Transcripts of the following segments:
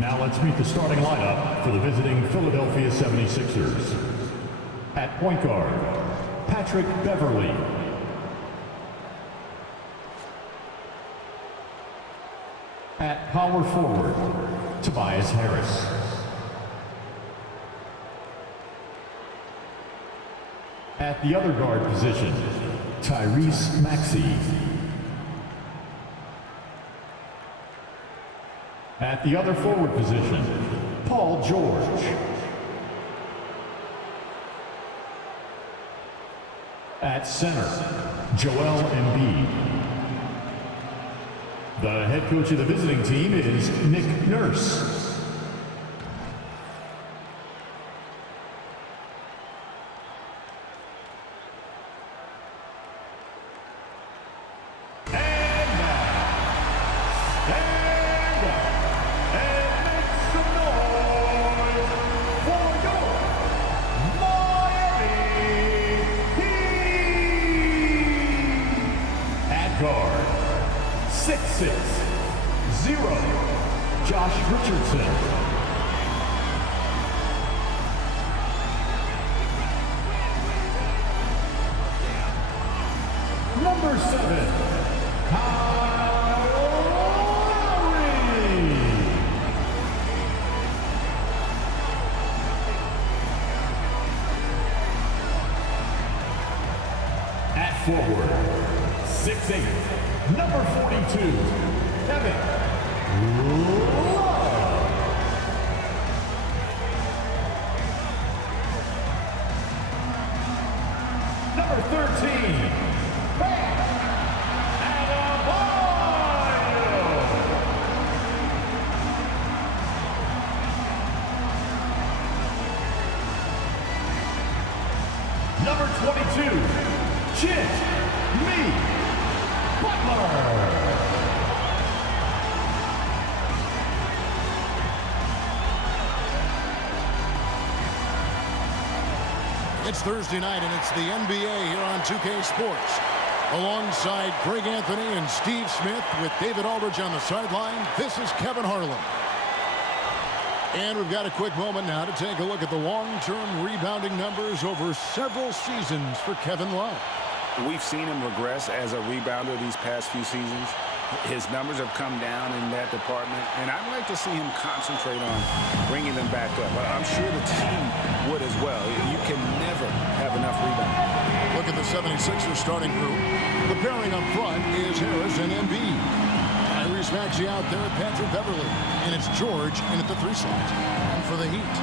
Now let's meet the starting lineup for the visiting Philadelphia 76ers. At point guard, Patrick Beverley. At power forward, Tobias Harris. At the other guard position, Tyrese Maxey. At the other forward position, Paul George. At center, Joel Embiid. The head coach of the visiting team is Nick Nurse. Guard, 6'6", 0, Josh Richardson. Number 7, Kyle Lowry. At forward, 6'8", number 42, Kevin Love. Number 13, Bam Adebayo. Number 22, Jimmy Butler. It's Thursday night, and it's the NBA here on 2K Sports. Alongside Greg Anthony and Steve Smith with David Aldridge on the sideline, this is Kevin Harlan. And we've got a quick moment now to take a look at the long-term rebounding numbers over several seasons for Kevin Love. We've seen him regress as a rebounder these past few seasons. His numbers have come down in that department, and I'd like to see him concentrate on bringing them back up. I'm sure the team would as well. You can never have enough rebounding. Look at the 76ers starting group. The pairing up front is Harris and Embiid. Tyrese Maxey out there at Patrick Beverley, and it's George in at the 3 slot. And for the Heat,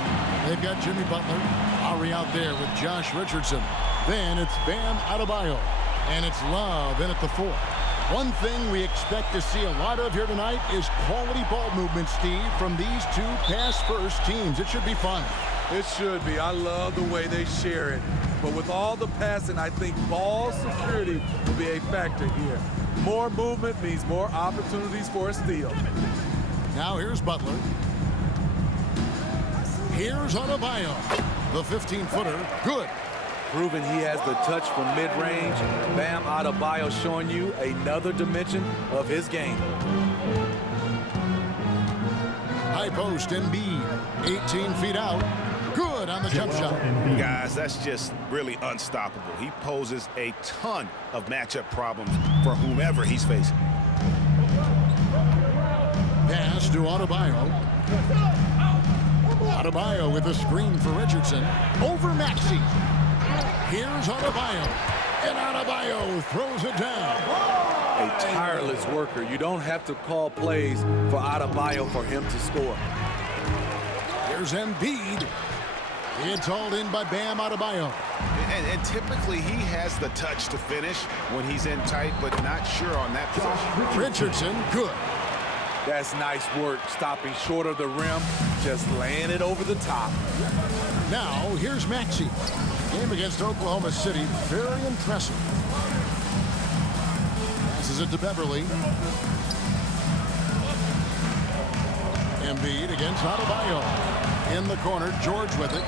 they've got Jimmy Butler, Ari out there with Josh Richardson. Then it's Bam Adebayo, and it's Love in at the 4. One thing we expect to see a lot of here tonight is quality ball movement, Steve, from these two pass-first teams. It should be fun. It should be. I love the way they share it. But with all the passing, I think ball security will be a factor here. More movement means more opportunities for a steal. Now here's Butler. Here's Adebayo. The 15-footer, good. Proving he has the touch from mid-range. Bam Adebayo showing you another dimension of his game. High post, Embiid, 18 feet out. Good on the jump shot. Guys, that's just really unstoppable. He poses a ton of matchup problems for whomever he's facing. Pass to Adebayo. Adebayo with a screen for Richardson. Over Maxey. Here's Adebayo. And Adebayo throws it down. A tireless worker. You don't have to call plays for Adebayo for him to score. Here's Embiid. It's hauled in by Bam Adebayo. And typically he has the touch to finish when he's in tight, but not sure on that position. Richardson, good. That's nice work, stopping short of the rim, just laying it over the top. Now, here's Maxey. Game against Oklahoma City, very impressive. Passes it to Beverley. Embiid against Adebayo. In the corner, George with it.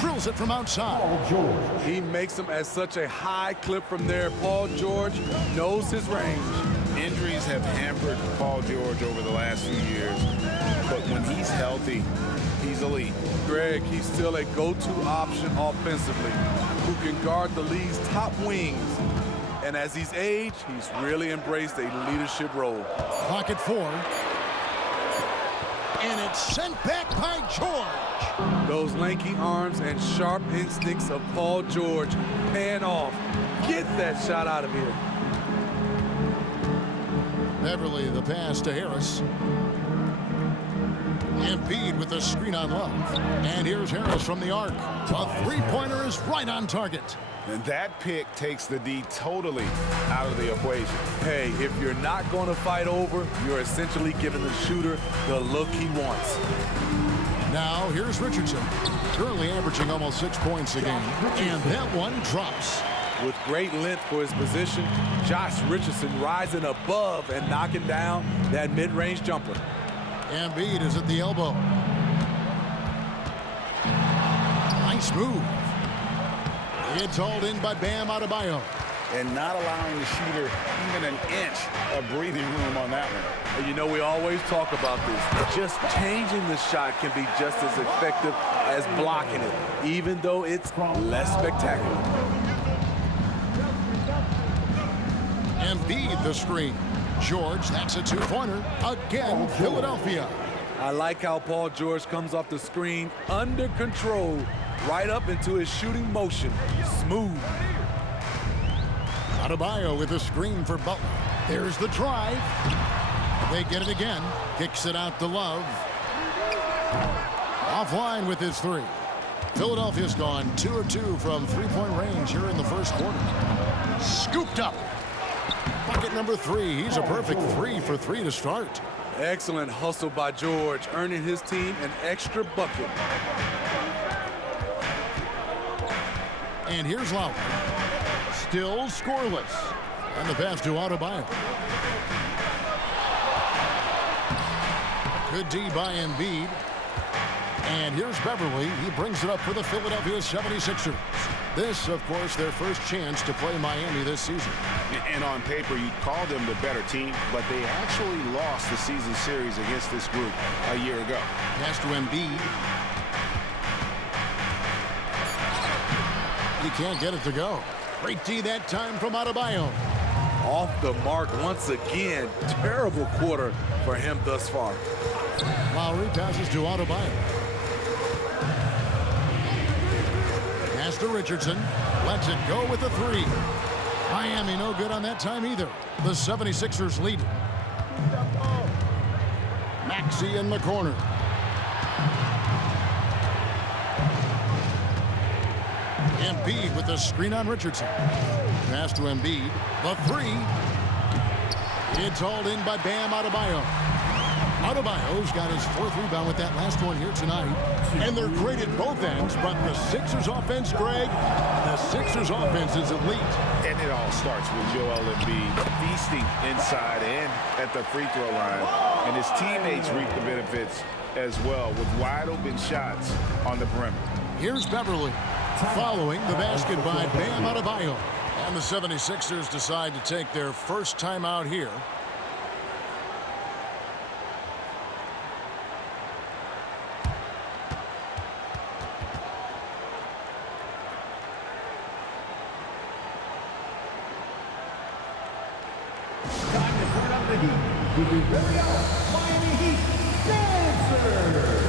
Drills it from outside. Paul George. He makes them at such a high clip from there. Paul George knows his range. Injuries have hampered Paul George over the last few years, but when he's healthy, he's elite. Greg, he's still a go-to option offensively who can guard the league's top wings. And as he's aged, he's really embraced a leadership role. Clock at 4. And it's sent back by George. Those lanky arms and sharp instincts of Paul George paying off. Get that shot out of here. Beverly, the pass to Harris. Embiid with the screen on Love. And here's Harris from the arc. A three-pointer is right on target. And that pick takes the D totally out of the equation. Hey, if you're not going to fight over, you're essentially giving the shooter the look he wants. Now, here's Richardson. Currently averaging almost 6 points a game. And that one drops. With great length for his position, Josh Richardson rising above and knocking down that mid-range jumper. Embiid is at the elbow. Nice move. It's hauled in by Bam Adebayo. And not allowing the shooter even an inch of breathing room on that one. And you know, we always talk about this. Just changing the shot can be just as effective as blocking it, even though it's less spectacular. Embiid the screen. George, that's a two-pointer. Again, Philadelphia. I like how Paul George comes off the screen under control, right up into his shooting motion. Smooth. Adebayo with a screen for Butler. There's the drive. They get it again. Kicks it out to Love. Offline with his three. Philadelphia's gone 2 of 2 from three-point range here in the first quarter. Scooped up. Bucket number 3. He's a perfect 3 for 3 to start. Excellent hustle by George, earning his team an extra bucket. And here's Lowry. Still scoreless. And the pass to Adebayo. Good D by Embiid. And here's Beverly. He brings it up for the Philadelphia 76ers. This, of course, their first chance to play Miami this season. And on paper, you'd call them the better team, but they actually lost the season series against this group a year ago. Pass to Embiid. He can't get it to go. Great D that time from Adebayo. Off the mark once again. Terrible quarter for him thus far. Lowry passes to Adebayo. Pass to Richardson. Lets it go with a 3. Miami no good on that time either. The 76ers lead. Maxey in the corner. Embiid with the screen on Richardson. Pass to Embiid. The 3. It's hauled in by Bam Adebayo. Adebayo's got his 4th rebound with that last one here tonight. And they're great at both ends, but the Sixers offense, Greg, the Sixers offense is elite. And It all starts with Joel Embiid feasting inside and at the free throw line. And his teammates reap the benefits as well with wide open shots on the perimeter. Here's Beverly following the basket by Bam Adebayo. And the 76ers decide to take their first timeout here. With your very own Miami Heat Dancer.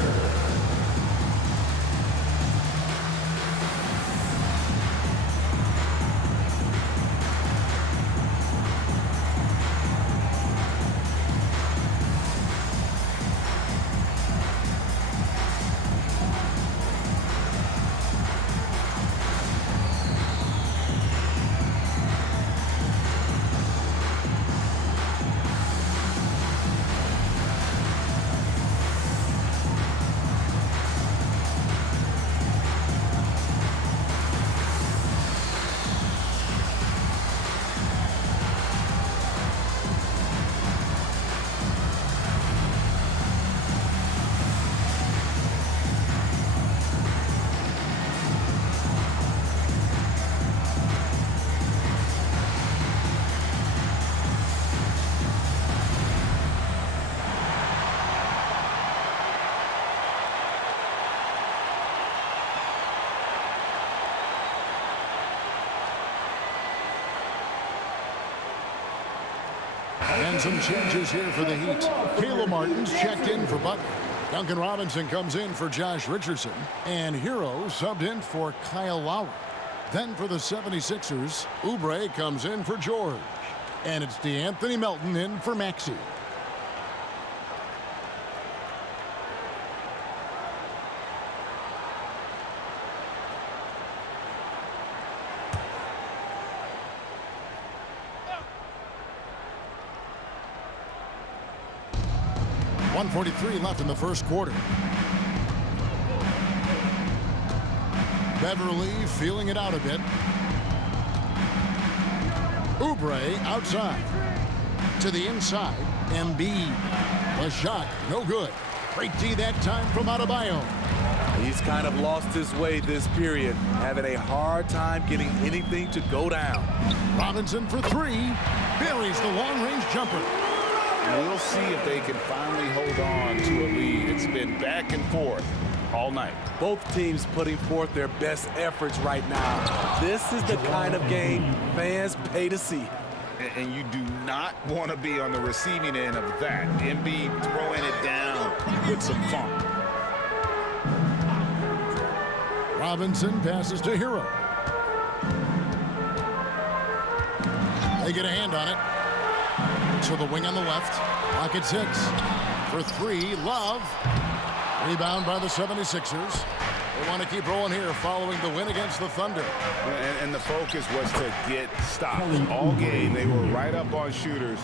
And some changes here for the Heat. Caleb Martin's checked in for Butler. Duncan Robinson comes in for Josh Richardson. And Hero subbed in for Kyle Lowry. Then for the 76ers, Oubre comes in for George. And it's DeAnthony Melton in for Maxey. .143 left in the first quarter. Beverly feeling it out a bit. Oubre outside. To the inside. Embiid. A shot. No good. Great D that time from Adebayo. He's kind of lost his way this period, having a hard time getting anything to go down. Robinson for three. Buries the long-range jumper. We'll see if they can finally hold on to a lead. It's been back and forth all night. Both teams putting forth their best efforts right now. This is the kind of game fans pay to see. And you do not want to be on the receiving end of that. Embiid throwing it down with some funk. Robinson passes to Hero. They get a hand on it. To the wing on the left. Rockets hits. For three, Love. Rebound by the 76ers. They want to keep rolling here following the win against the Thunder. And the focus was to get stops. All game, they were right up on shooters,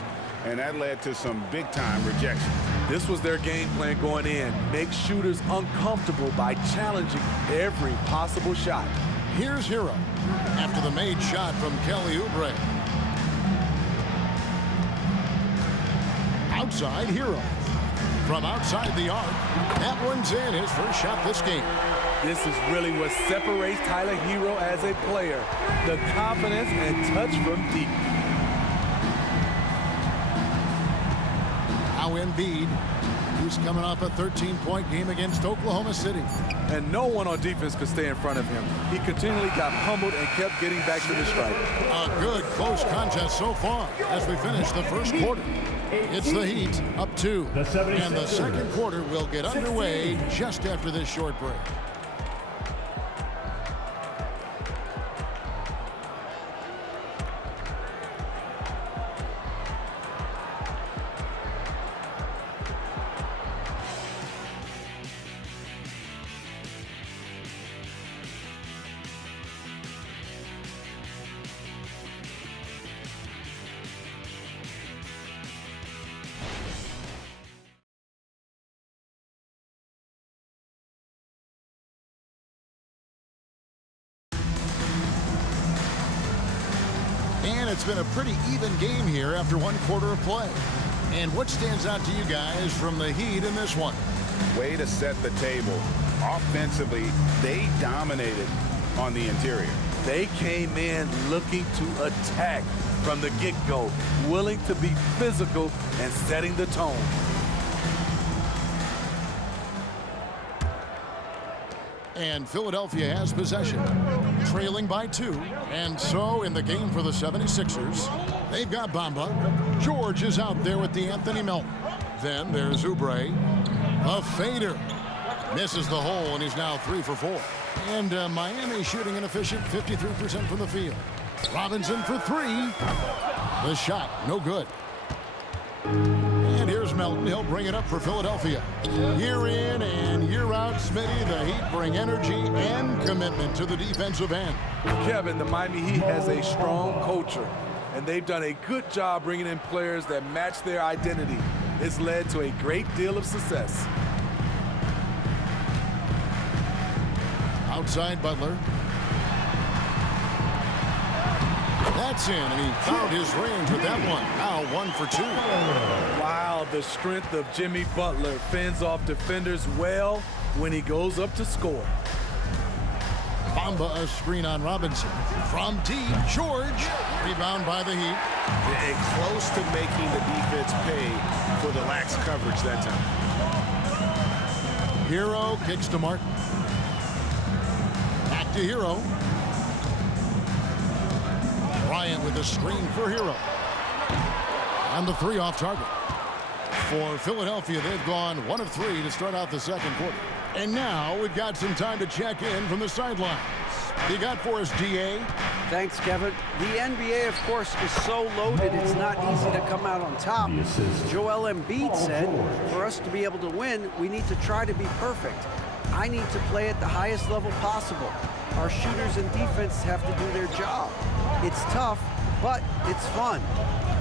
and that led to some big-time rejections. This was their game plan going in. Make shooters uncomfortable by challenging every possible shot. Here's Hero after the made shot from Kelly Oubre. Outside Hero. From outside the arc, that one's in, his first shot this game. This is really what separates Tyler Hero as a player. The confidence and touch from deep. Now Embiid, who's coming off a 13-point game against Oklahoma City. And no one on defense could stay in front of him. He continually got pummeled and kept getting back to the stripe. A good close contest so far as we finish the first quarter. It's the Heat up 2. And the second quarter will get underway just after this short break. And it's been a pretty even game here after one quarter of play. And what stands out to you guys from the Heat in this one? Way to set the table. Offensively, they dominated on the interior. They came in looking to attack from the get-go, willing to be physical and setting the tone. And Philadelphia has possession, trailing by 2. And so in the game for the 76ers, they've got Bamba. George is out there with DeAnthony Melton. Then there's Oubre. A fader. Misses the hole, and he's now 3 for 4. And Miami shooting an efficient 53% from the field. Robinson for 3. The shot, no good. And here's Melton. He'll bring it up for Philadelphia. Year in and year out, Smitty, the Heat bring energy and commitment to the defensive end. Kevin, the Miami Heat has a strong culture, and they've done a good job bringing in players that match their identity. It's led to a great deal of success. Outside Butler. That's in, and he found his range with that one. Now 1 for 2. Wow, the strength of Jimmy Butler fends off defenders well when he goes up to score. Bamba a screen on Robinson. From deep, George. Rebound by the Heat. And close to making the defense pay for the lax coverage that time. Hero kicks to Martin. Back to Hero. Bryant with a screen for Hero. And the 3 off target. For Philadelphia, they've gone 1 of 3 to start out the second quarter. And now we've got some time to check in from the sidelines. You got for us, DA? Thanks, Kevin. The NBA, of course, is so loaded, it's not easy to come out on top. Joel Embiid said, for us to be able to win, we need to try to be perfect. I need to play at the highest level possible. Our shooters and defense have to do their job. It's tough, but it's fun.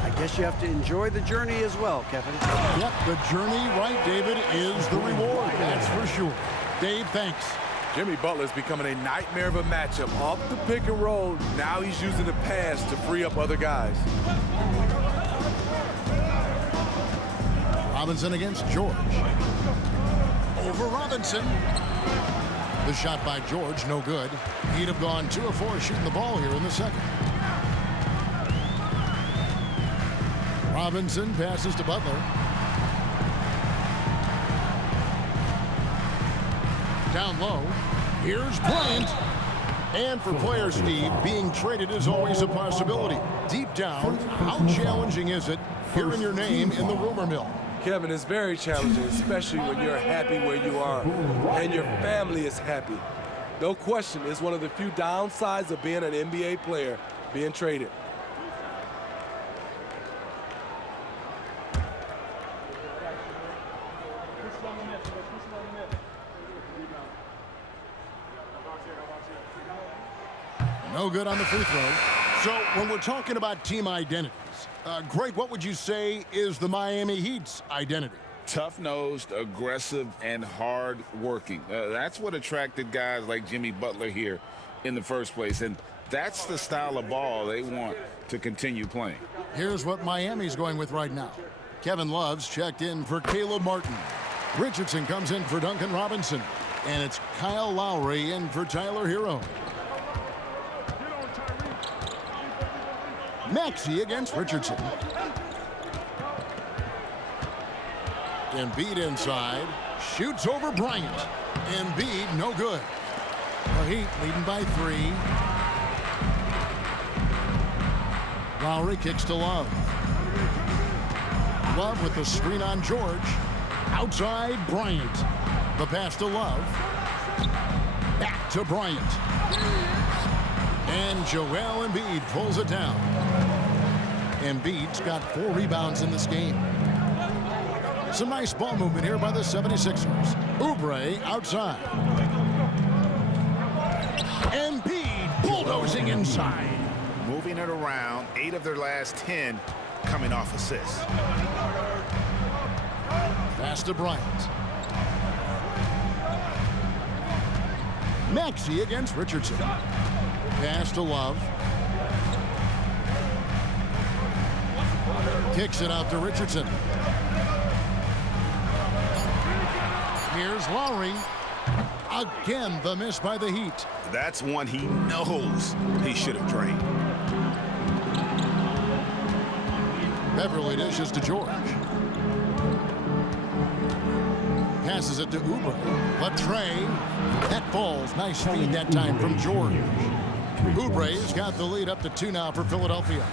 I guess you have to enjoy the journey as well, Kevin. Yep, the journey, right, David, is the reward. That's for sure. Dave, thanks. Jimmy Butler's becoming a nightmare of a matchup. Off the pick and roll, now he's using the pass to free up other guys. Robinson against George. Over Robinson. The shot by George, no good. He'd have gone 2 of 4 shooting the ball here in the second. Robinson passes to Butler. Down low. Here's Bryant. And for players, Steve, being traded is always a possibility. Deep down, how challenging is it hearing your name in the rumor mill? Kevin, it's very challenging, especially when you're happy where you are and your family is happy. No question, it's one of the few downsides of being an NBA player, being traded. No good on the free throw. So when we're talking about team identities, Greg, what would you say is the Miami Heat's identity? Tough-nosed, aggressive, and hard-working. That's what attracted guys like Jimmy Butler here in the first place, and that's the style of ball they want to continue playing. Here's what Miami's going with right now. Kevin Love's checked in for Caleb Martin. Richardson comes in for Duncan Robinson, and it's Kyle Lowry in for Tyler Hero. Maxey against Richardson. Embiid inside. Shoots over Bryant. Embiid, no good. The Heat leading by 3. Lowry kicks to Love. Love with the screen on George. Outside, Bryant. The pass to Love. Back to Bryant. And Joel Embiid pulls it down. Embiid's got 4 rebounds in this game. Some nice ball movement here by the 76ers. Oubre outside. Embiid bulldozing inside. Moving it around, 8 of their last 10 coming off assists. Pass to Bryant. Maxey against Richardson. Pass to Love. Kicks it out to Richardson. Here's Lowry. Again, the miss by the Heat. That's one he knows he should have drained. Beverly dishes to George. Passes it to Oubre. Latre. That falls. Nice feed that time from George. Oubre's got the lead up to 2 now for Philadelphia.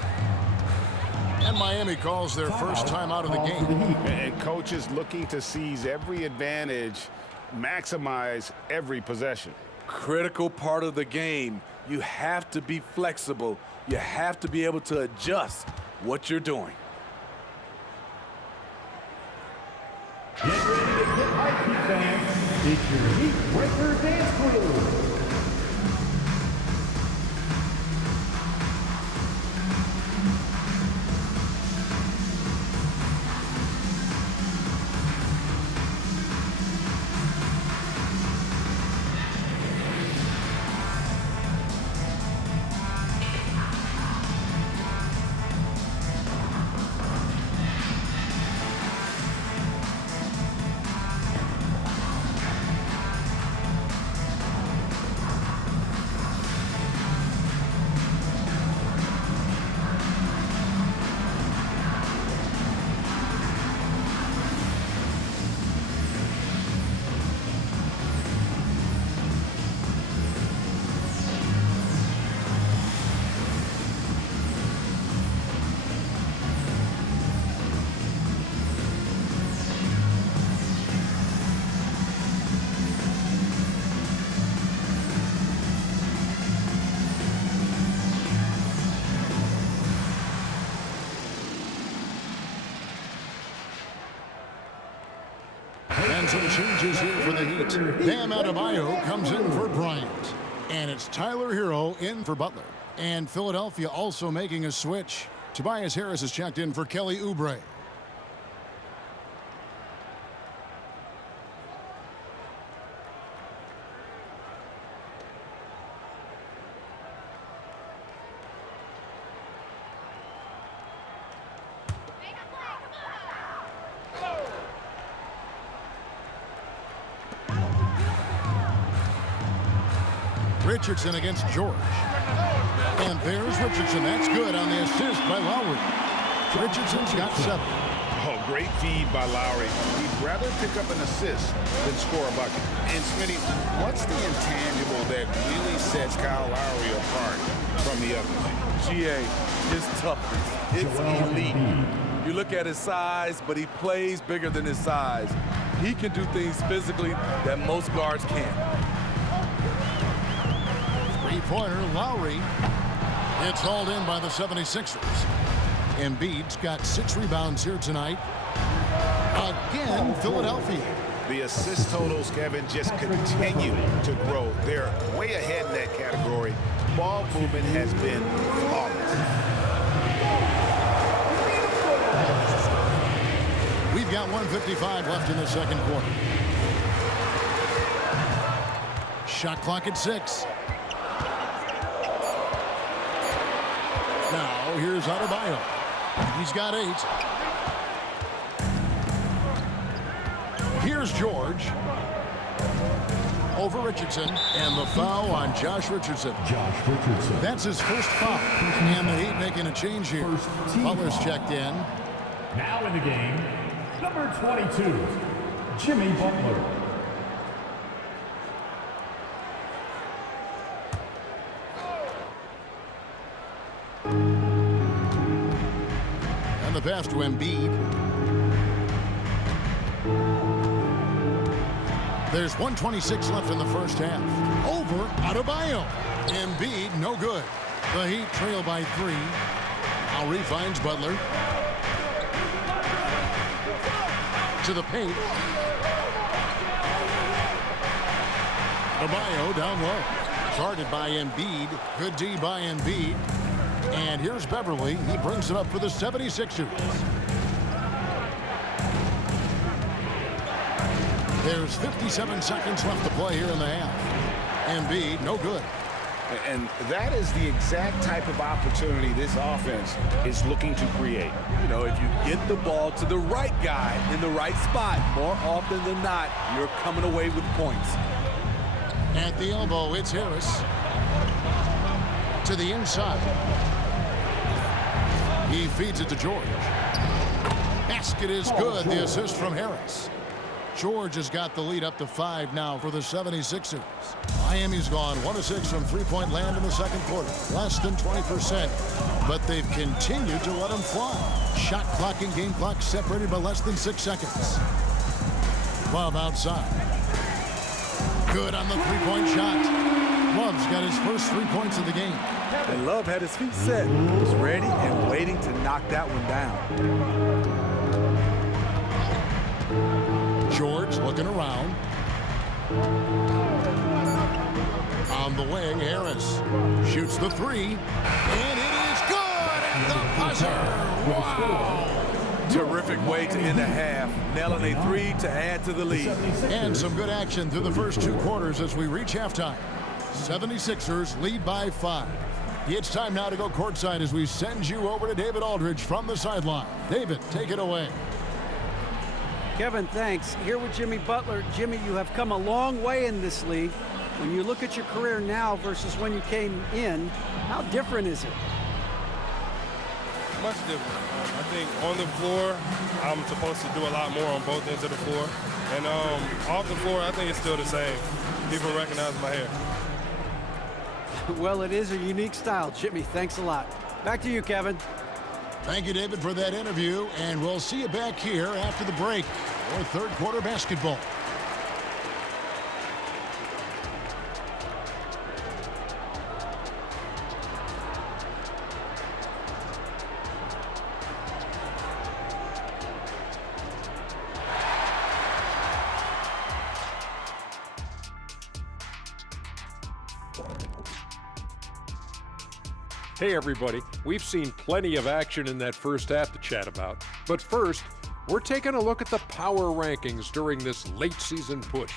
And Miami calls their first time out of the game. And coaches looking to seize every advantage, maximize every possession. Critical part of the game. You have to be flexible. You have to be able to adjust what you're doing. Get ready to get hyped, fans. It's your Heat Breaker Dance Crew. And some changes here for the Heat. Bam Adebayo comes in for Bryant. And it's Tyler Hero in for Butler. And Philadelphia also making a switch. Tobias Harris is checked in for Kelly Oubre. Richardson against George. And there's Richardson. That's good on the assist by Lowry. Richardson's got 7. Oh, great feed by Lowry. He'd rather pick up an assist than score a bucket. And Smitty, what's the intangible that really sets Kyle Lowry apart from the others? GA, his toughness. It's elite. You look at his size, but he plays bigger than his size. He can do things physically that most guards can't. Three-pointer, Lowry. It's hauled in by the 76ers. Embiid's got 6 rebounds here tonight. Again, Philadelphia. The assist totals, Kevin, just continue to grow. They're way ahead in that category. Ball movement has been flawless. We've got 1:55 left in the second quarter. Shot clock at 6. Now, here's Adebayo. He's got 8. Here's George. Over Richardson. And the foul on Josh Richardson. Josh Richardson. That's his first foul. And the Heat making a change here. Butler's checked in. Now in the game, number 22, Jimmy Butler. And the pass to Embiid. There's 1:26 left in the first half. Over Adebayo. Embiid, no good. The Heat trail by 3. Lowry finds Butler. To the paint. Adebayo down low. Guarded by Embiid. Good D by Embiid. And here's Beverly. He brings it up for the 76ers. There's 57 seconds left to play here in the half. Embiid, no good. And that is the exact type of opportunity this offense is looking to create. You know, if you get the ball to the right guy in the right spot, more often than not, you're coming away with points. At the elbow, it's Harris. To the inside. He feeds it to George. Basket is good. The assist from Harris. George has got the lead up to 5 now for the 76ers. Miami's gone 1 of 6 from three-point land in the second quarter. Less than 20%. But they've continued to let them fly. Shot clock and game clock separated by less than 6 seconds. Love outside. Good on the three-point shot. Love's got his first 3 points of the game. And Love had his feet set. Was ready and waiting to knock that one down. George looking around. On the wing, Harris shoots the 3. And it is good at the buzzer. Wow. Terrific way to end the half. Nailing a 3 to add to the lead. And some good action through the first 2 quarters as we reach halftime. 76ers lead by 5. It's time now to go courtside as we send you over to David Aldridge from the sideline. David, take it away. Kevin, thanks. Here with Jimmy Butler. Jimmy, you have come a long way in this league. When you look at your career now versus when you came in, how different is it? Much different. I think on the floor, I'm supposed to do a lot more on both ends of the floor. And off the floor, I think it's still the same. People recognize my hair. Well, it is a unique style, Jimmy. Thanks a lot. Back to you, Kevin. Thank you, David, for that interview, and we'll see you back here after the break for third quarter basketball. Hey everybody, we've seen plenty of action in that first half to chat about. But first, we're taking a look at the power rankings during this late season push.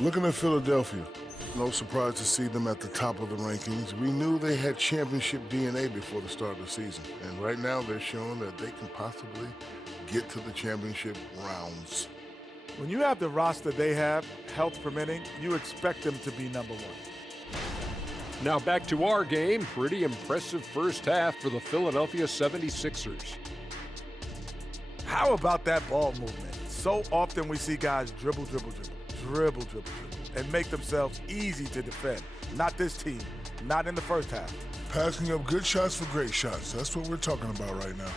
Looking at Philadelphia, no surprise to see them at the top of the rankings. We knew they had championship DNA before the start of the season, and right now they're showing that they can possibly get to the championship rounds. When you have the roster they have, health permitting, you expect them to be number one. Now back to our game. Pretty impressive first half for the Philadelphia 76ers. How about that ball movement? So often we see guys dribble, and make themselves easy to defend. Not this team, not in the first half. Passing up good shots for great shots. That's what we're talking about right now.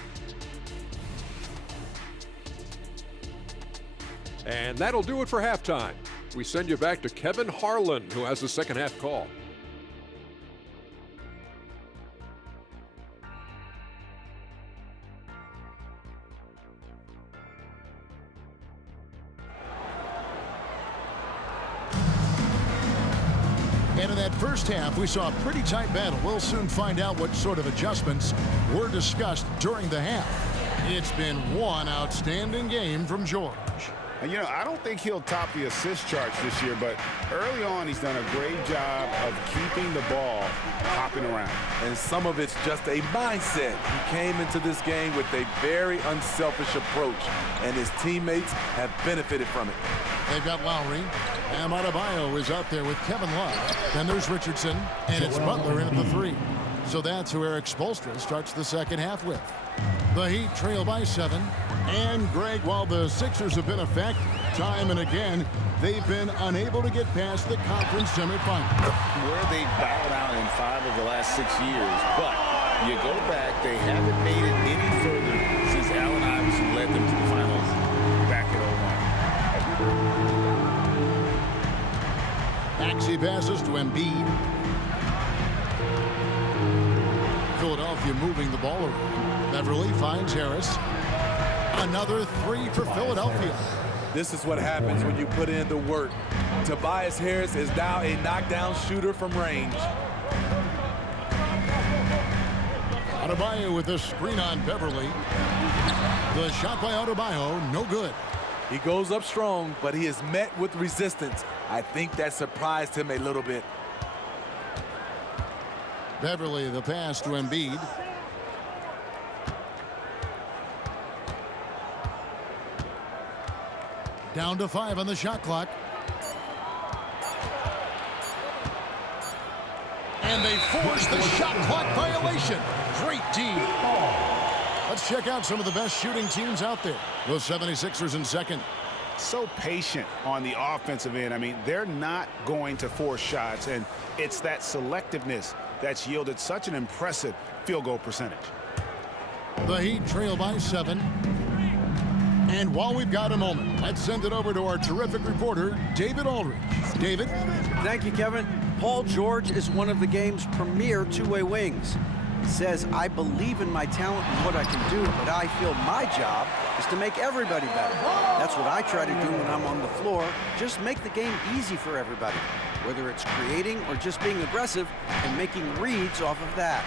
And that'll do it for halftime. We send you back to Kevin Harlan, who has the second half call. And in that first half, we saw a pretty tight battle. We'll soon find out what sort of adjustments were discussed during the half. It's been one outstanding game from George. You know, I don't think he'll top the assist charts this year, but early on he's done a great job of keeping the ball hopping around. And some of it's just a mindset. He came into this game with a very unselfish approach, and his teammates have benefited from it. They've got Lowry. Bam Adebayo is out there with Kevin Love. Then there's Richardson, and it's Butler in at the 3. So that's who Eric Spoelstra starts the second half with. The Heat trail by 7. And, Greg, while the Sixers have been effective time and again, they've been unable to get past the conference semifinals. Where they bowed out in 5 of the last 6 years. But you go back, they haven't made it any further since Allen Iverson led them to the finals back in 01. Maxey passes to Embiid. Philadelphia moving the ball around. Beverly finds Harris. Another 3 for Philadelphia. This is what happens when you put in the work. Tobias Harris is now a knockdown shooter from range. Adebayo with a screen on Beverly. The shot by Adebayo, no good. He goes up strong, but he is met with resistance. I think that surprised him a little bit. Beverly, the pass to Embiid. Down to 5 on the shot clock. And they force the shot clock violation. Great D. Let's check out some of the best shooting teams out there. The 76ers in second. So patient on the offensive end. I mean, they're not going to force shots, and it's that selectiveness that's yielded such an impressive field goal percentage. The Heat trail by 7. And while we've got a moment, let's send it over to our terrific reporter, David Aldridge. David? Thank you, Kevin. Paul George is one of the game's premier two-way wings. He says, I believe in my talent and what I can do, but I feel my job is to make everybody better. That's what I try to do when I'm on the floor. Just make the game easy for everybody, whether it's creating or just being aggressive and making reads off of that.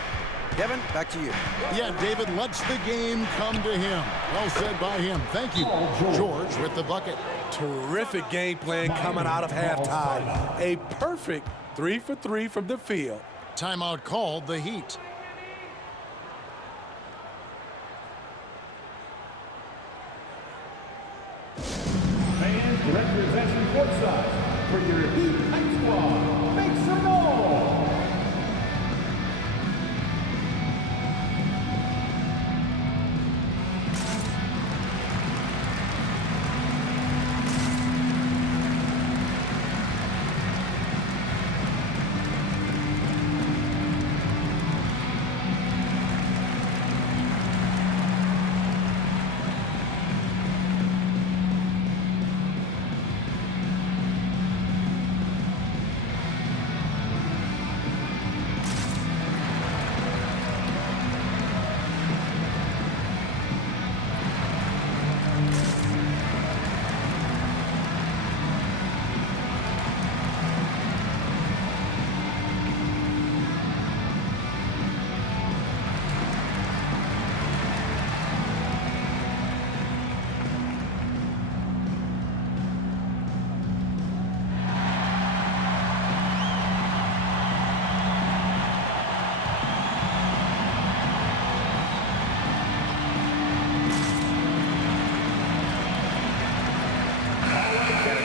Kevin, back to you. Yeah, David lets the game come to him. Well said by him. Thank you, George, with the bucket. Terrific game plan coming out of halftime. A perfect 3 for 3 from the field. Timeout called, the Heat. Fans, direct possession courtside for your Heat Hype Squad. Make some noise!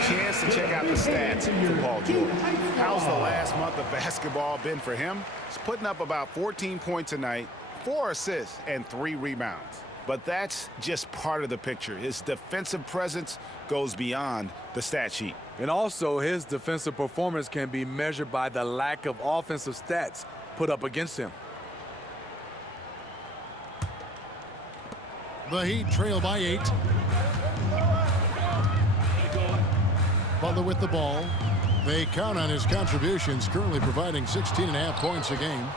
chance to check out the stats for Paul George. How's the last month of basketball been for him? He's putting up about 14 points a night, 4 assists, and 3 rebounds. But that's just part of the picture. His defensive presence goes beyond the stat sheet. And also, his defensive performance can be measured by the lack of offensive stats put up against him. The Heat trail by 8. Butler with the ball. They count on his contributions, currently providing 16.5 points a game.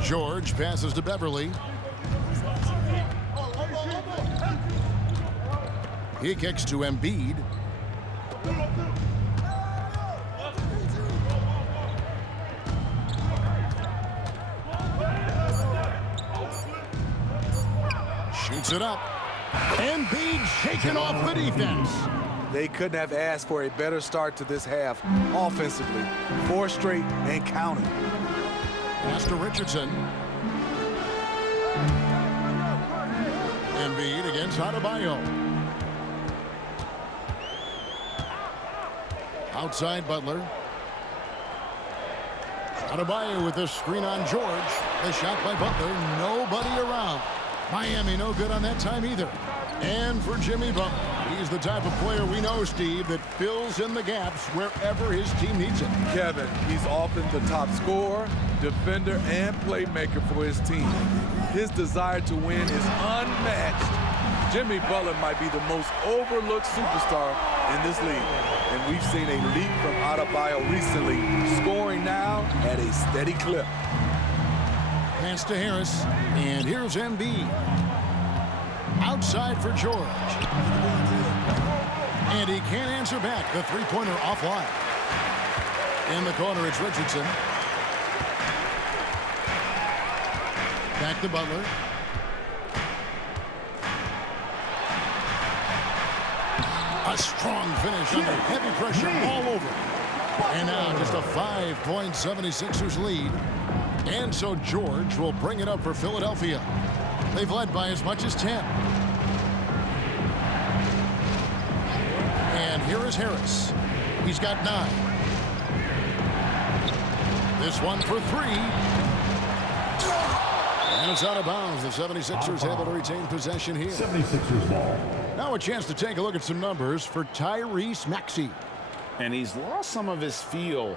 George passes to Beverly. He kicks to Embiid. Shoots it up. Embiid shaking off the defense. They couldn't have asked for a better start to this half offensively. 4 straight and counting. Pass to Richardson. Embiid against Adebayo. Outside Butler. Adebayo with the screen on George. The shot by Butler. Nobody around. Miami no good on that time either. And for Jimmy Butler, he's the type of player we know, Steve, that fills in the gaps wherever his team needs it. Kevin, he's often the top scorer, defender, and playmaker for his team. His desire to win is unmatched. Jimmy Butler might be the most overlooked superstar in this league. And we've seen a leap from Adebayo recently, scoring now at a steady clip. Pass to Harris, and here's Embiid. Outside for George. And he can't answer back. The three-pointer offline. In the corner, it's Richardson. Back to Butler. A strong finish under heavy pressure all over. And now just a 5-point 76ers lead. And so George will bring it up for Philadelphia. They've led by as much as 10. And here is Harris. He's got 9. This one for 3. And it's out of bounds. The 76ers able to retain possession here. 76ers ball. Now a chance to take a look at some numbers for Tyrese Maxey. And he's lost some of his feel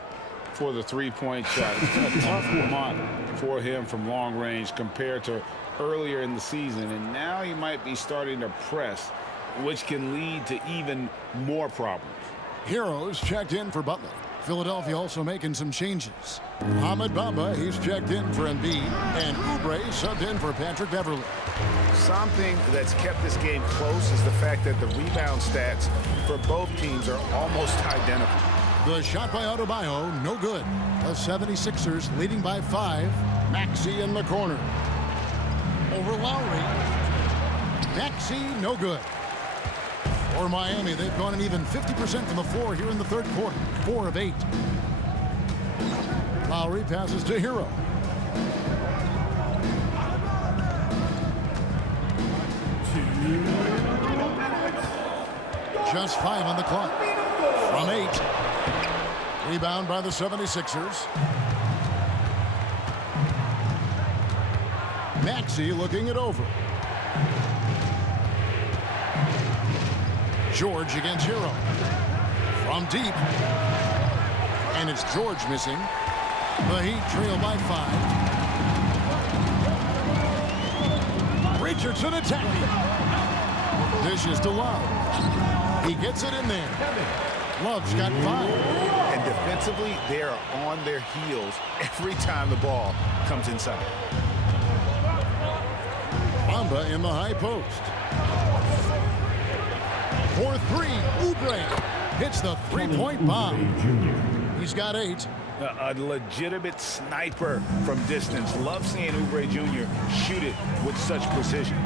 for the three-point shot. It's been a tough month for him from long range compared to earlier in the season. And now he might be starting to press, which can lead to even more problems. Heroes checked in for Butler. Philadelphia also making some changes. Ahmed Bamba, he's checked in for Embiid. And Oubre subbed in for Patrick Beverly. Something that's kept this game close is the fact that the rebound stats for both teams are almost identical. The shot by Adebayo, no good. The 76ers leading by 5. Maxey in the corner. Over Lowry. Maxey, no good. For Miami, they've gone an even 50% from the floor here in the third quarter. 4 of 8. Lowry passes to Hero. Just 5 on the clock. From 8. Rebound by the 76ers. Maxey looking it over. George against Hero. From deep. And it's George missing. The Heat trail by 5. Richardson attacking. Dishes to Love. He gets it in there. Love's got 5. And defensively, they are on their heels every time the ball comes inside. Bamba in the high post. For 3, Oubre hits the three-point bomb. He's got 8. A legitimate sniper from distance. Love seeing Oubre Jr. shoot it with such precision.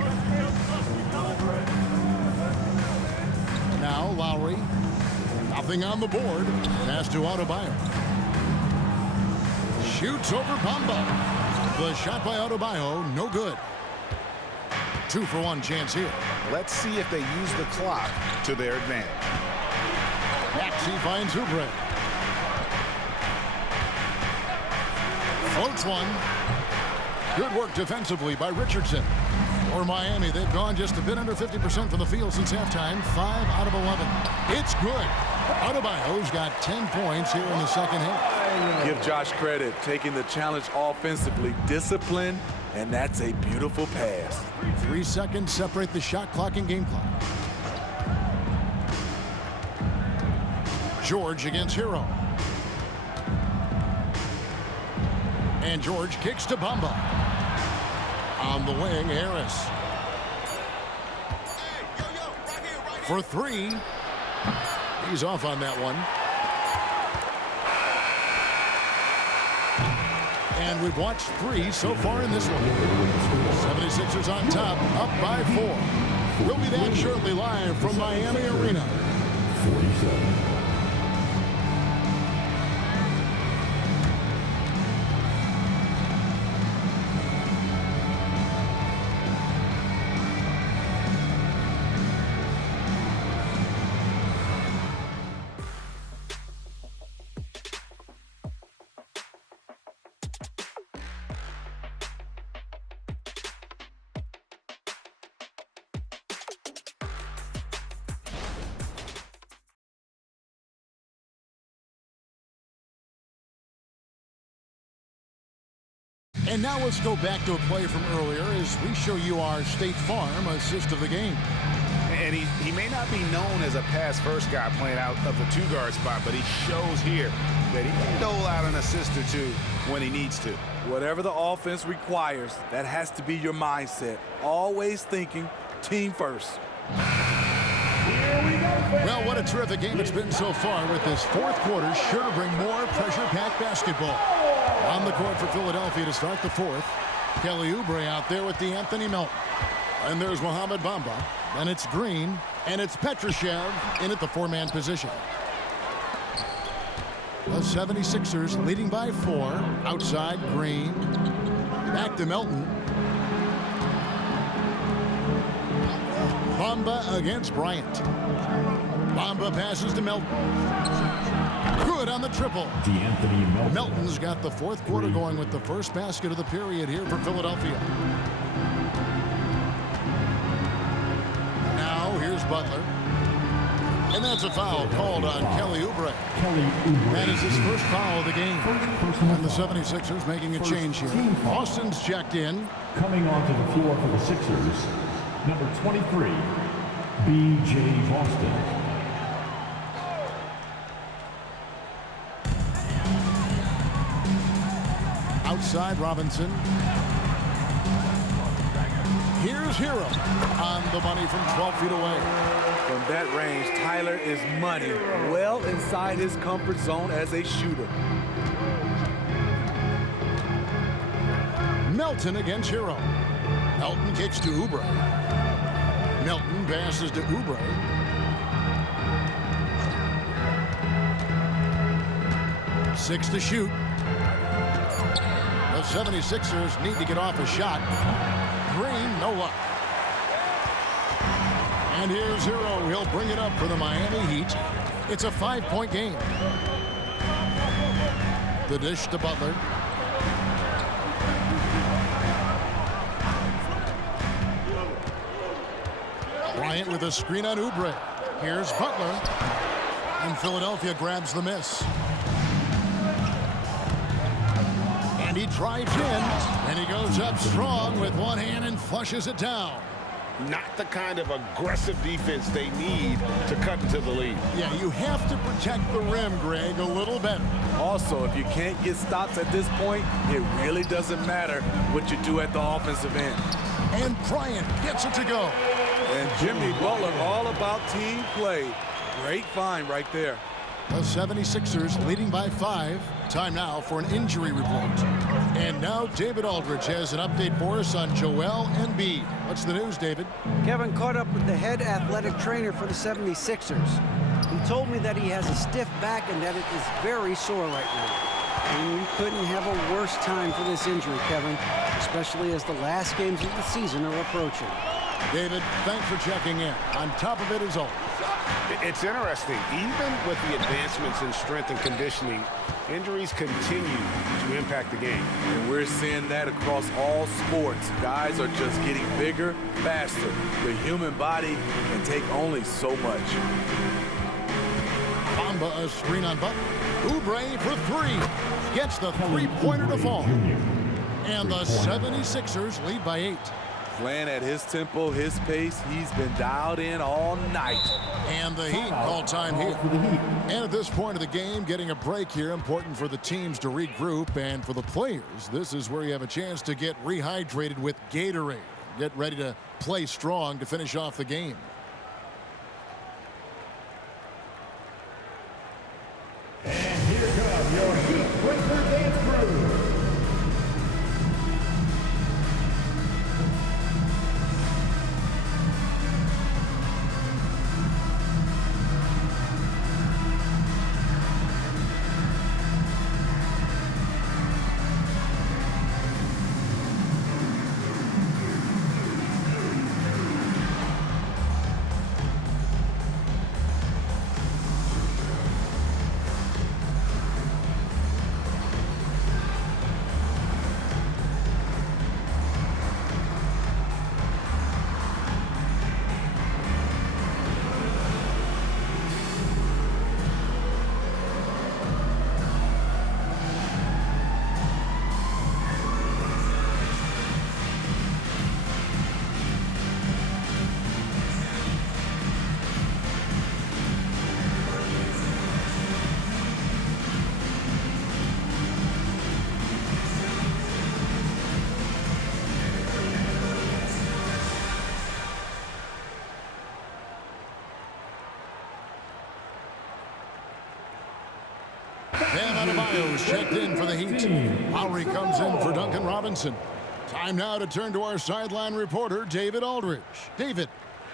Now Lowry. Nothing on the board. Pass to Adebayo. Shoots over Bamba. The shot by Adebayo, no good. 2-for-1 chance here. Let's see if they use the clock to their advantage. Maxey finds Oubre. Floats one. Good work defensively by Richardson. For Miami, they've gone just a bit under 50% from the field since halftime. 5 out of 11. It's good. Adebayo's got 10 points here in the second half. Give Josh credit, taking the challenge offensively, discipline, and that's a beautiful pass. 3 seconds separate the shot clock and game clock. George against Hero. And George kicks to Bamba. On the wing, Harris. For 3. He's off on that one. And we've watched 3 so far in this one. 76ers on top, up by 4. We'll be back shortly live from Miami Arena. 47. And now let's go back to a play from earlier as we show you our State Farm assist of the game. And he may not be known as a pass-first guy playing out of the 2-guard spot, but he shows here that he can dole out an assist or 2 when he needs to. Whatever the offense requires, that has to be your mindset. Always thinking team first. Well, what a terrific game it's been so far, with this fourth quarter sure to bring more pressure-packed basketball. On the court for Philadelphia to start the fourth. Kelly Oubre out there with DeAnthony Melton. And there's Mohamed Bamba. And it's Green. And it's Petrushev in at the 4-man position. The 76ers leading by 4. Outside, Green. Back to Melton. Bamba against Bryant. Bamba passes to Melton. Good on the triple. DeAnthony Melton. Melton's got the fourth quarter going with the first basket of the period here for Philadelphia. Now here's Butler. And that's a foul called on Kelly Oubre. That is his first foul of the game. And the 76ers making a change here. Austin's checked in. Coming onto the floor for the Sixers, number 23, B.J. Boston. Outside, Robinson. Here's Hero on the money from 12 feet away. From that range, Tyler is money, well inside his comfort zone as a shooter. Melton against Hero. Melton kicks to Oubre. Melton passes to Oubre. Six to shoot. The 76ers need to get off a shot. Green, no luck. And here's Hero. He'll bring it up for the Miami Heat. It's a 5-point game. The dish to Butler. Bryant with a screen on Oubre. Here's Butler. And Philadelphia grabs the miss. And he drives in. And he goes up strong with one hand and flushes it down. Not the kind of aggressive defense they need to cut into the lead. Yeah, you have to protect the rim, Greg, a little better. Also, if you can't get stops at this point, it really doesn't matter what you do at the offensive end. And Bryant gets it to go. And Jimmy Butler, all about team play. Great find right there. The 76ers leading by 5. Time now for an injury report. And now David Aldridge has an update for us on Joel Embiid. What's the news, David? Kevin caught up with the head athletic trainer for the 76ers. He told me that he has a stiff back and that it is very sore right now. And you couldn't have a worse time for this injury, Kevin, especially as the last games of the season are approaching. David, thanks for checking in. On top of it as always. It's interesting. Even with the advancements in strength and conditioning, injuries continue to impact the game. And we're seeing that across all sports. Guys are just getting bigger, faster. The human body can take only so much. Bamba a screen on Butler. Oubre for three. Gets the three-pointer to fall. And the 76ers lead by 8. Playing at his tempo, his pace, he's been dialed in all night. And the Heat call time here. And at this point of the game, getting a break here, important for the teams to regroup. And for the players, this is where you have a chance to get rehydrated with Gatorade. Get ready to play strong to finish off the game. And here come your Heat Breaker Dance Crew. Bam Adebayo's checked in for the Heat. Lowry comes in for Duncan Robinson. Time now to turn to our sideline reporter, David Aldridge. David.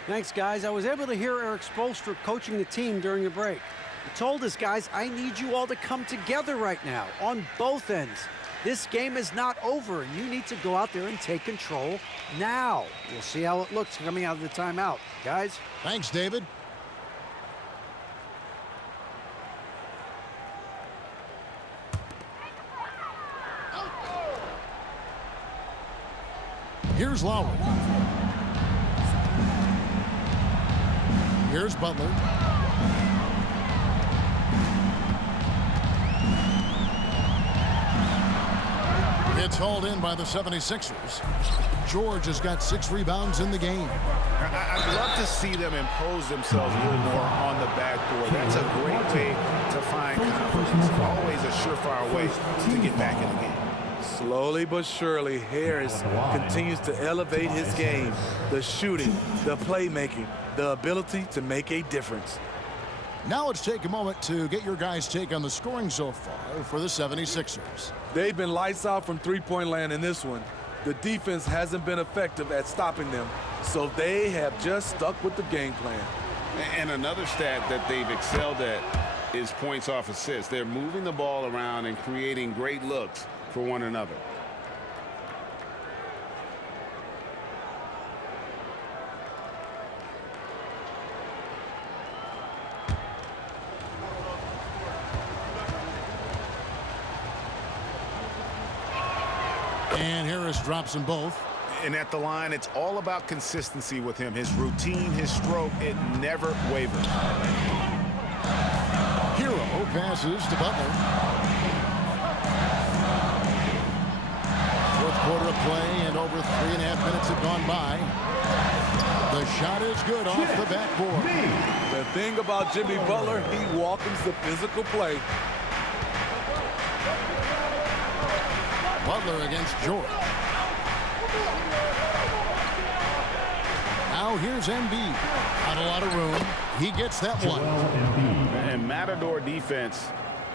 Thanks, guys. I was able to hear Eric Spoelstra coaching the team during the break. He told us, guys, I need you all to come together right now on both ends. This game is not over, and you need to go out there and take control now. We'll see how it looks coming out of the timeout. Guys? Thanks, David. Here's Lowry. Here's Butler. It's hauled in by the 76ers. George has got 6 rebounds in the game. I'd love to see them impose themselves a little more on the backboard. That's a great way to find confidence. Always a surefire way to get back in the game. Slowly but surely, Harris continues to elevate his game. The shooting, the playmaking, the ability to make a difference. Now let's take a moment to get your guys' take on the scoring so far for the 76ers. They've been lights out from three-point land in this one. The defense hasn't been effective at stopping them, so they have just stuck with the game plan. And another stat that they've excelled at is points off assists. They're moving the ball around and creating great looks for one another. And Harris drops them both. And at the line, it's all about consistency with him. His routine, his stroke, it never wavers. Hero passes to Butler. Fourth quarter of play, and over 3.5 minutes have gone by. The shot is good off the backboard. The thing about Jimmy Butler, he welcomes the physical play. Butler against George. Now here's Embiid. Not a lot of room. He gets that one. And Matador defense,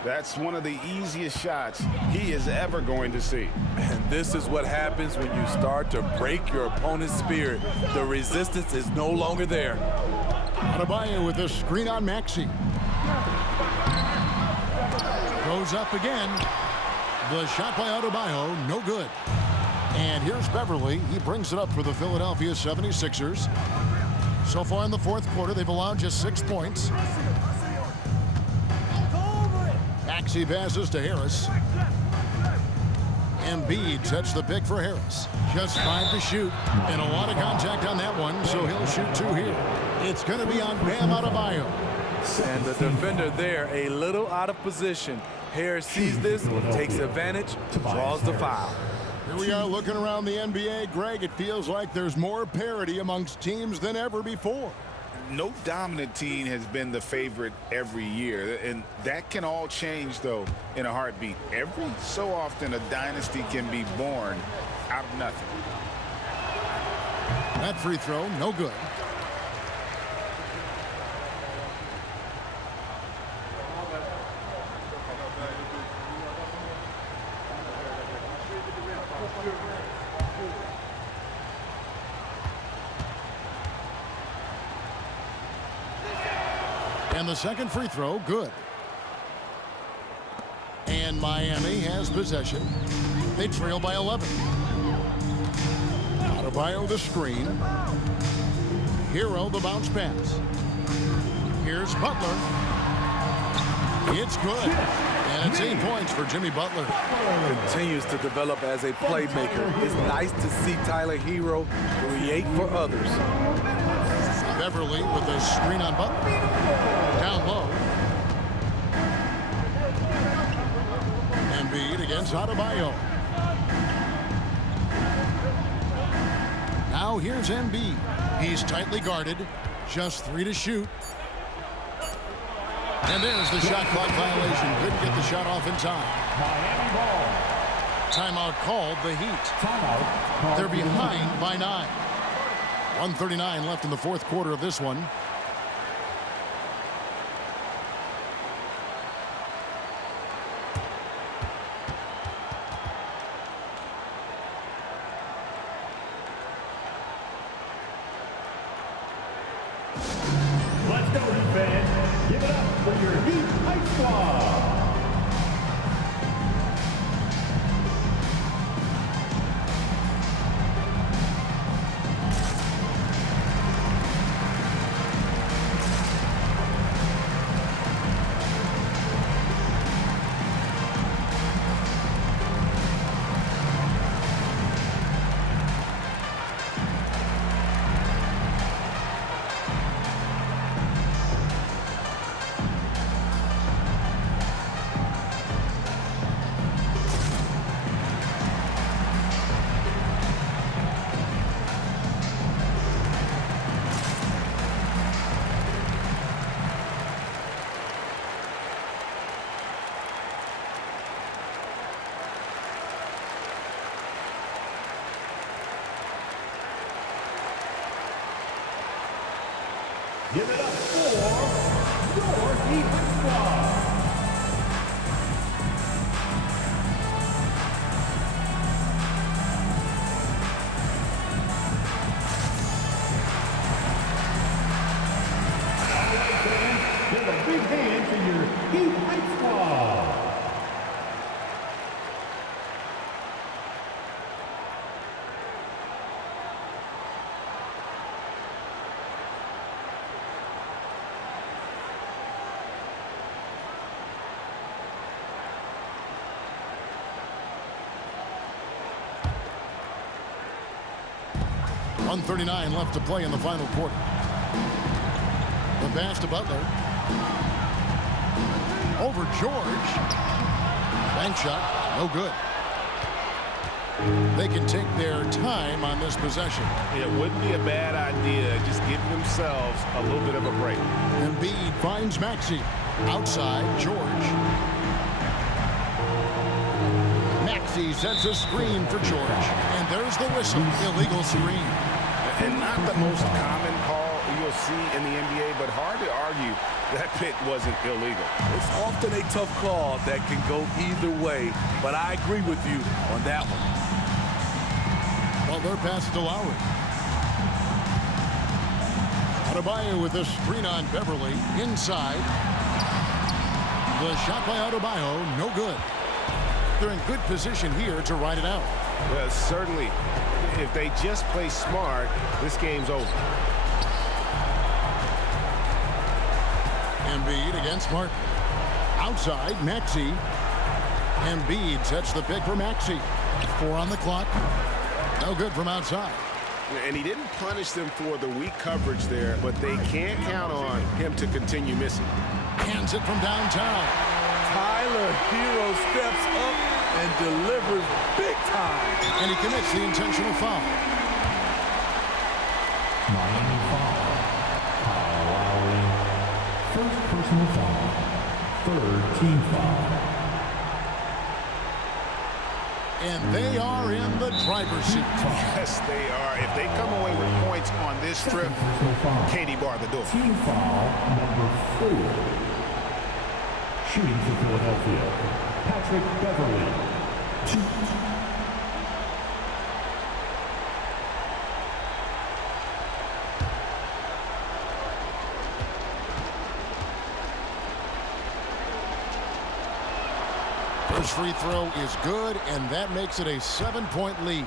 that's one of the easiest shots he is ever going to see. And this is what happens when you start to break your opponent's spirit. The resistance is no longer there. Adebayo with a screen on Maxey. Goes up again. The shot by Adebayo, no good. And here's Beverly. He brings it up for the Philadelphia 76ers. So far in the fourth quarter, they've allowed just 6 points. Maxey passes to Harris. Embiid sets the pick for Harris. Just 5 to shoot, and a lot of contact on that one, so he'll shoot 2 here. It's going to be on Bam Adebayo. And the defender there a little out of position. Harris sees this, takes advantage, draws the foul. Here we are looking around the NBA. Greg, it feels like there's more parity amongst teams than ever before. No dominant team has been the favorite every year, and that can all change, though, in a heartbeat. Every so often, a dynasty can be born out of nothing. That free throw, no good. And the second free throw, good. And Miami has possession. They trail by 11. Adebayo the screen. Hero the bounce pass. Here's Butler. It's good. And it's 8 points for Jimmy Butler. Continues to develop as a playmaker. It's nice to see Tyler Hero create for others. Beverly with a screen on Butler. Down low. Embiid against Adebayo. Now here's Embiid. He's tightly guarded. Just 3 to shoot. And there's the shot clock violation. Couldn't get the shot off in time. Miami ball. Timeout called the Heat. Timeout. They're behind by 9. 1:39 left in the fourth quarter of this one. Let's go, Heat fans. Give it up for your Heat Hype Squad. Give it up for your Heat Squad. Give a big hand to your Heat Hype Squad. .139 left to play in the final quarter. The pass to Butler. Over George. Bank shot, no good. They can take their time on this possession. It wouldn't be a bad idea. Just give themselves a little bit of a break. Embiid finds Maxey. Outside, George. Maxey sets a screen for George. And there's the whistle. Illegal screen. And not the most common call you'll see in the NBA, but hard to argue that pick wasn't illegal. It's often a tough call that can go either way, but I agree with you on that one. Well, their pass to Lowry. Adebayo with a screen on Beverly. Inside. The shot by Adebayo, no good. They're in good position here to ride it out. Well, certainly, if they just play smart, this game's over. Embiid against Martin. Outside, Maxey. Embiid sets the pick for Maxey. 4 on the clock. No good from outside. And he didn't punish them for the weak coverage there, but they can't count on him to continue missing. Hands it from downtown. Tyler Hero steps up and delivers big time. And he commits the intentional foul. Miami foul. Kyle Lowry. First personal foul. Third team foul. And they are in the driver's seat. Yes, they are. If they come away with points on this trip, Katie bar the door. Team foul number 4. Shooting for Philadelphia, Patrick Beverly. 2. First free throw is good, and that makes it a 7-point lead.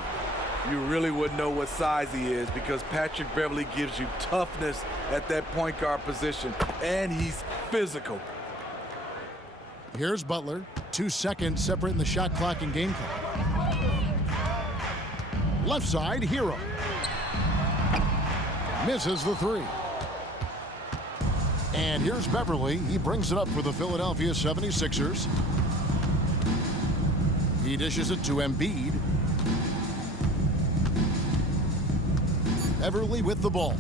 You really wouldn't know what size he is because Patrick Beverly gives you toughness at that point guard position, and he's physical. Here's Butler. 2 seconds separating the shot clock and game clock. Left side, Hero. Misses the 3. And here's Beverly. He brings it up for the Philadelphia 76ers. He dishes it to Embiid. Beverly with the ball.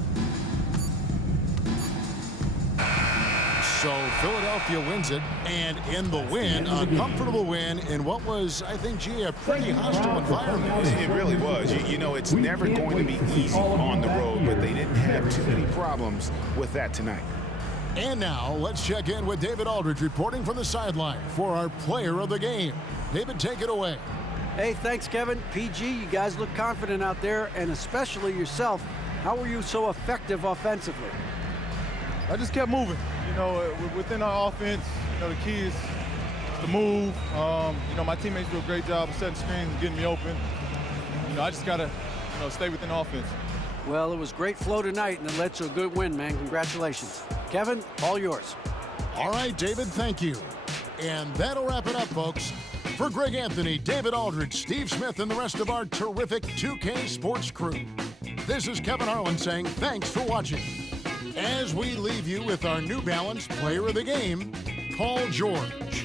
So Philadelphia wins it, and in the win, a comfortable win in what was, I think, G, a pretty hostile environment. It really was. You know, it's never going to be easy on the road, but they didn't have too many problems with that tonight. And now, let's check in with David Aldridge reporting from the sideline for our player of the game. David, take it away. Hey, thanks, Kevin. PG, you guys look confident out there, and especially yourself. How were you so effective offensively? I just kept moving. You know, within our offense, you know, the key is to move. You know, my teammates do a great job of setting screens and getting me open. You know, I just got to, you know, stay within offense. Well, it was great flow tonight, and it led to a good win, man. Congratulations. Kevin, all yours. All right, David, thank you. And that'll wrap it up, folks. For Greg Anthony, David Aldridge, Steve Smith, and the rest of our terrific 2K Sports crew, this is Kevin Harlan saying thanks for watching. As we leave you with our New Balance Player of the Game, Paul George.